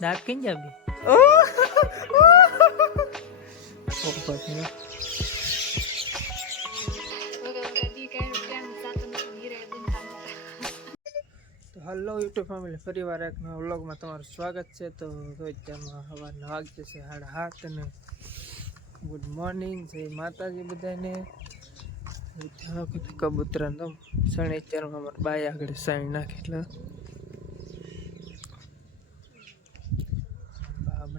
દાંત કઈ જાબી ને. હલો યુટ્યુબ ફેમિલી ફરી વાર એક નવા વ્લોગમાં તમારું સ્વાગત છે. તો અત્યારમાં સવારના વાગશે છે સાડા હાથ અને ગુડ મોર્નિંગ જય માતાજી બધાને. કબૂતરા તો શનિચારમાં અમારા બાય આગળ સાઈ નાખે એટલે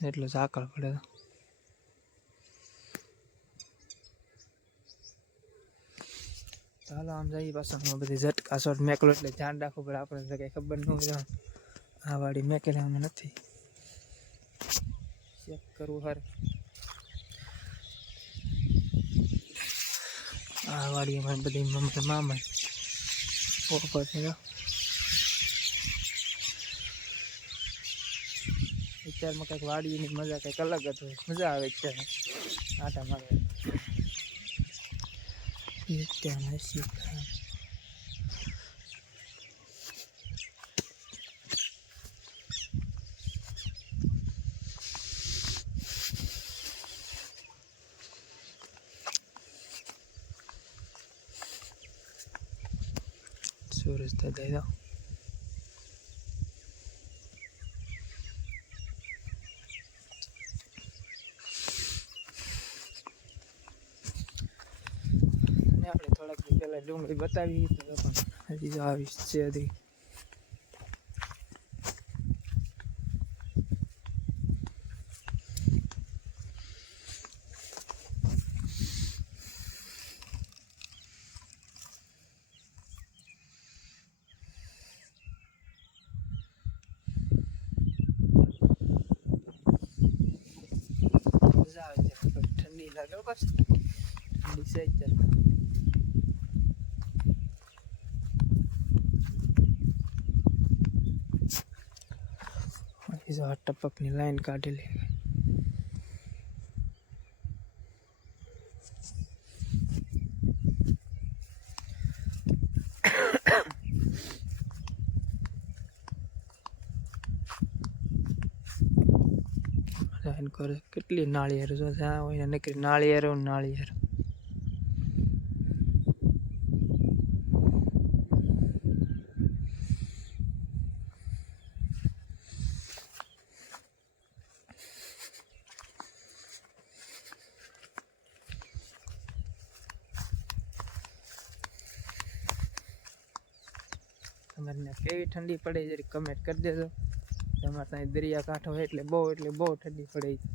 એટલે ઝાકળ પડે તો ચાલો આમ જઈએ પાછા બધી ઝટકા શોટ મેકલો એટલે ધ્યાન રાખવું પડે આપણે તો કંઈ ખબર ન હોય તો આ વાડી મેકેલામાં નથી ચેક કરવું હારે આ વાડીમાં બધી મમ્મી મામા પોપર છે અત્યારમાં કંઈક વાડીની મજા કંઈક અલગ જ હોય મજા આવે અત્યારે આટા મારે અત્યારમાં શીખા સૂરજ દાદા તો અને થોડાક દી પહેલા ડુંગળી બતાવી તો પણ હજી તો આવી જ છે હજી મજા આવે છે પણ ઠંડી લાગે હો પાછી ઠંડી છે અત્યારે જો આ ટપકની લાઈન કાઢેલી લાઈન કરે કેટલી નાળિયેર જો જ્યાં હોય નીકળી નાળિયેરો નાળિયેર તમારે કેવી ઠંડી પડે જરી કમેન્ટ કરી દેજો. તમારે ત્યાં દરિયા કાંઠો હોય એટલે બહુ એટલે બહુ ઠંડી પડે છે.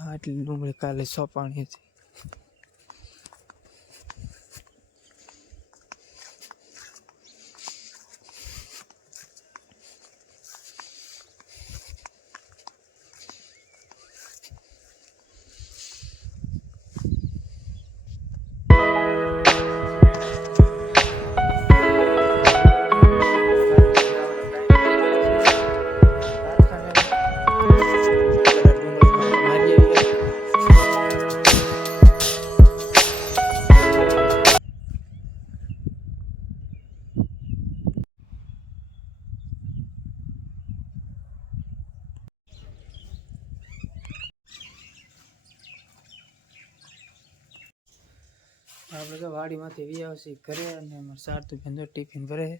આટલી ડુંગળી કાલે સોંપાણી હતી. આપણે તો વાડીમાંથી વી આવશે ઘરે અને અમારે સારતું ભેંદો ટિફિન ભરે છે.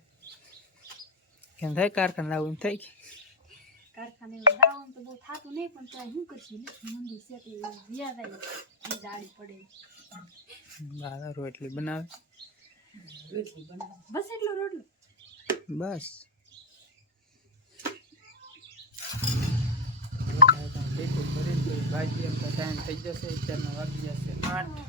કેમ થાય કારખાને આવું એમ થાય કે કારખાને જાવું તો બહુ થાતું નહીં પણ ત્યાં શું કરશું મંદિર છે તે વ્યા થાય એ જાડી પડે બહાર રોટલી બનાવે બસ એટલો રોટલો બસ ટિફિન ભરીને પછી ભાજી એમ તો ટાઈમ થઈ જશે અત્યારના વાગી જશે આઠ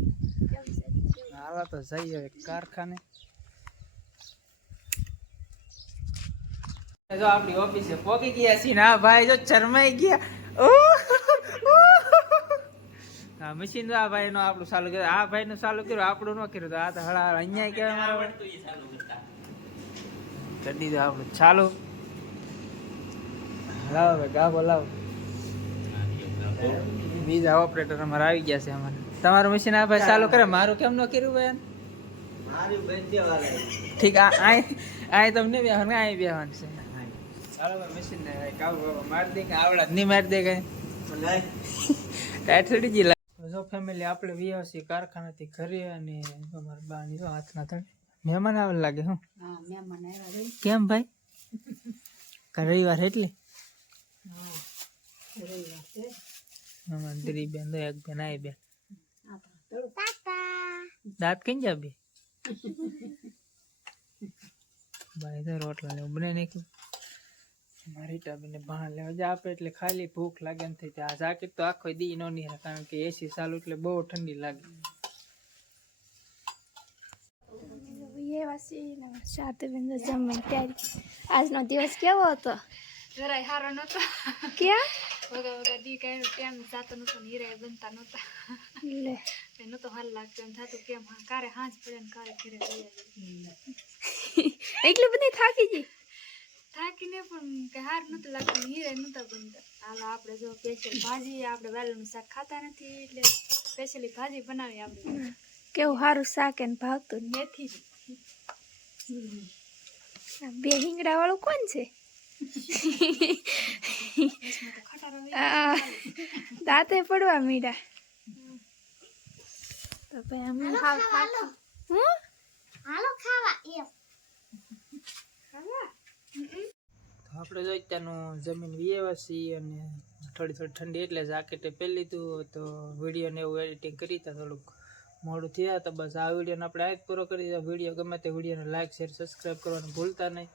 હાલા તો જઈએ કારખાને. જો આપણી ઓફિસે પોકી ગયા છીએ ને આ ભાઈ જો શરમાઈ ગયા! હા મશીન તો આ ભાઈ નો આપણું ચાલુ કર્યું. આ ભાઈ નું ચાલુ કર્યું આપણું ન કર્યું. આ તો હળા અહીંયા કેવાય મારા. ચડી દો આપણું. ચાલુ. લાવો ભાઈ ગાભો લાવો. બીજા ઓપરેટર અમારે આવી ગયા છે અમારે. તમારું મશીન આ ભાઈ ચાલુ કરે. મારું કેમ ન કર્યું બેન ઠીક આ આ તમને બેહવાનું આ બેહવાનું છે. ચાલો ભાઈ મશીન ને ભાઈ બાબુ મારી દે કે આવડા નહીં મારી દે કઈ. ટાઈટ જી ગઈ જો ફેમિલી આપણે વિયાસી કારખાનાથી ઘરે અને અમારા બાની જો હાથના તળે મહેમાન આવે લાગે હું. કેમ ભાઈ? રવિવાર એટલે? રવિવાર છે. અમાર બેન એક બેન આવી બેન. દાંત કઈ જા બે ભાઈ તો રોટલા ને એવું બને નાખ્યું મારી ટાબીને ભાણ લેવા જા આપે એટલે ખાલી ભૂખ લાગે એમ થઈ જાય આ જાકેટ તો આખો દી નો નહીં કારણ કે એસી ચાલુ એટલે બહુ ઠંડી લાગે એ વાસી સાથે બેન જમવાની તૈયારી આજનો દિવસ કેવો હતો જરાય સારો નતો ક્યાં વગર વગર દી કઈ ટાઈમ જાતો નતો ને હીરા બનતા નતા લે એ નતો હાલ લાગતો એમ થતું કેમ કારે હાંજ પડે ને કારે ઘરે એટલે બધી થાકી ગઈ? થાકીને પણ કે હાર નતું લાગતું હીરે નતા બનતા. હાલો આપણે જો સ્પેશિયલ ભાજી આપણે વેલનું શાક ખાતા નથી એટલે સ્પેશિયલી ભાજી બનાવી આપણે કેવું સારું શાક એને ભાગતું મેથી. બે હિંગડા વાળું કોણ છે? દાંતે પડવા મીડા તો ભાઈ અમે હાવ થાકી હું તો આપણે જો અત્યારનું જમીન વિયેવા છીએ અને થોડી થોડી ઠંડી એટલે જાકેટે પહેરી લીધું તો વીડિયો ને એવું એડિટિંગ કરી તા થોડુંક મોડું થયા તો બસ આ વિડીયોને આપણે આ જ પૂરો કરી દીધો. વીડિયો ગમે તે વિડીયોને લાઈક શેર સબસ્ક્રાઈબ કરવાનું ભૂલતા નહીં.